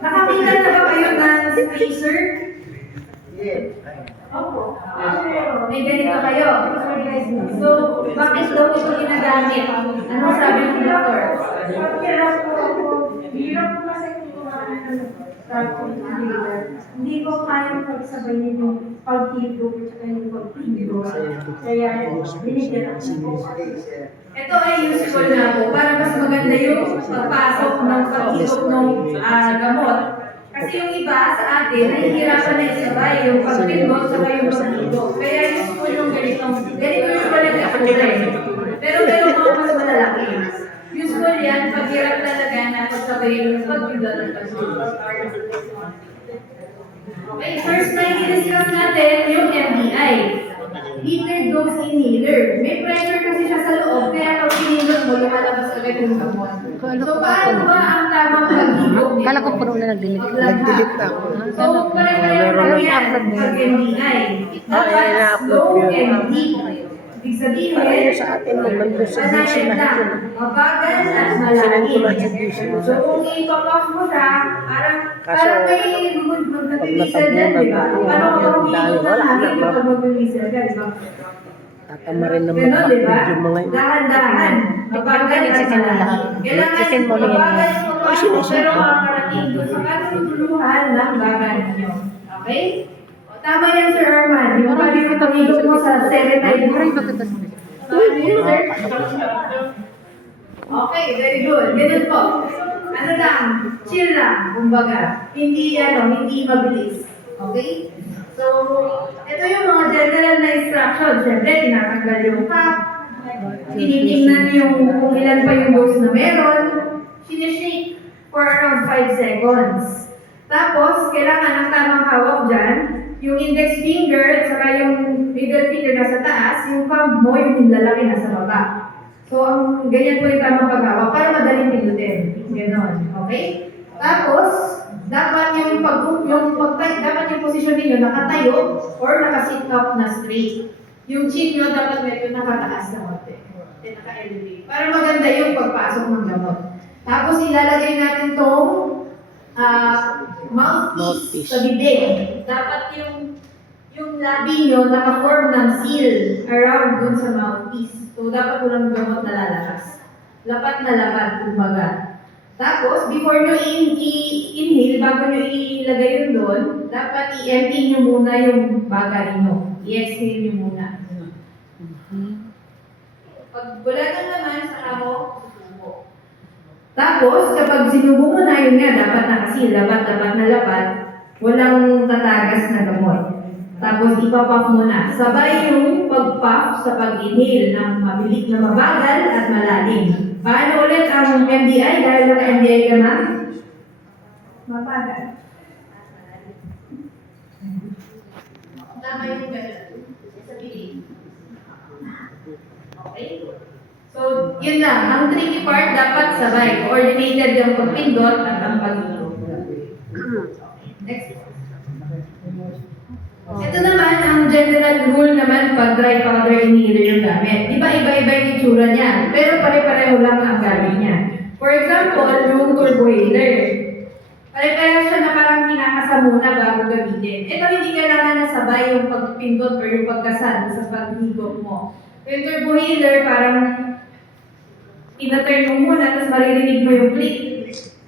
Nakakita na ba kayo ng spacer? Yes. Opo. May ganito kayo. So, bakit daw ito ginagamit? Ano sabi ng doktor? Hirap ko kasi kung hindi ko kaya pagsabayin yung pag-hilo at yung pag-hilo. Kaya binigyan ako. Ito ay useful na po para mas maganda yung pagpasok ng pag-hilok ng gamot. Kasi yung iba sa atin, nahihirapan na isabay yung pag-pindot sa yung pag-hilok. Kaya useful yung ganito yung pala pero meron mga mas malalaki. Useful yan, paghirap talaga na pagsabayin yung pag-pindot at pag-hilok. Okay, first na i-discuss natin yung MDI. Metered dose inhaler. May pressure kasi siya sa loob, kaya pag pinindot mo, lumalabas agad yung gamot. So, paano ba ang tamang paghilok nito? Kala ko puro na nag-delete na ako. So, pare-pareho lang yan pag MDI. Dapat slow and deep. Ibig sabihin, sa atin, magmando sa manahin lang, mabagal at malalim. So, kung ipapuff mo siya, parang may mag-whistle dyan, di ba? Parang kapag umiikot na hangin kapag mag-whistle dyan, di ba? Tatama rin ng Ganun, di ba? yung mga Dahan-dahan, mabagal at malalim. Kailangan mabagal yung pagpasok, pero makakarating doon sa katutuluhan ng bagal ninyo. Okay? Tama yan, Sir Arman. Yung pag yung pamilog mo sa 7 ay Okay, very good. Ganun po. Ano lang, chill lang, kumbaga. Hindi mabilis. Okay? So, ito yung mga general na instructions. Siyempre, tinatanggal yung cup. Tinitingnan yung kung ilan pa yung dose na meron. Sinishake for around 5 seconds. Tapos, kailangan ang tamang hawak dyan. Yung index finger at saka yung middle finger nasa taas, yung thumb mo, yung lalaki nasa baba. So, ang ganyan po yung tamang paghawak para madaling pindutin. Ganon. Okay? Tapos, dapat dapat yung posisyon ninyo nakatayo or naka-sit up na straight. Yung chin nyo dapat medyo nakataas na konti. Naka-elevate. Para maganda yung pagpasok ng gamot. Tapos, ilalagay natin tong mouthpiece sa bibig. Dapat yung labi nyo naka-form ng seal around dun sa mouthpiece. So, dapat walang gamot na lalabas. Lapat na lapat, kumbaga. Tapos, before nyo i-inhale, bago nyo ilagay yun doon, dapat i-empty nyo muna yung bagay nyo. I-exhale nyo muna. Pag wala na naman sa amo, tapos, kapag sinubo mo na yun nga, dapat nakasil, lapat na lapat, walang tatagas na gamot. Tapos, ipapuff mo na. Sabay yung pag-puff sa pag-inhale ng mabilis na mabagal at malalim. Paano ulit ang MDI? Dahil naka-MDI ka na? Mabagal. Tama yung gano'n. Sabihin. Okay? So, yun lang. Ang tricky part, dapat sabay. Coordinated yung pagpindot at ang pag-ilo. Next. Ito naman, ang general rule naman pag dry powder inhaler yung gamit. Di ba iba-iba yung itsura niya? Pero pare-pareho lang ang gamit niya. For example, yung turbo inhaler. Pare-pareho siya na parang kinakasa muna bago gamitin. Ito hindi kailangan na sabay yung pagpindot or yung pagkasal sa paghigop mo. Yung turbo inhaler, parang tina-turn mo muna, tapos maririnig mo yung click.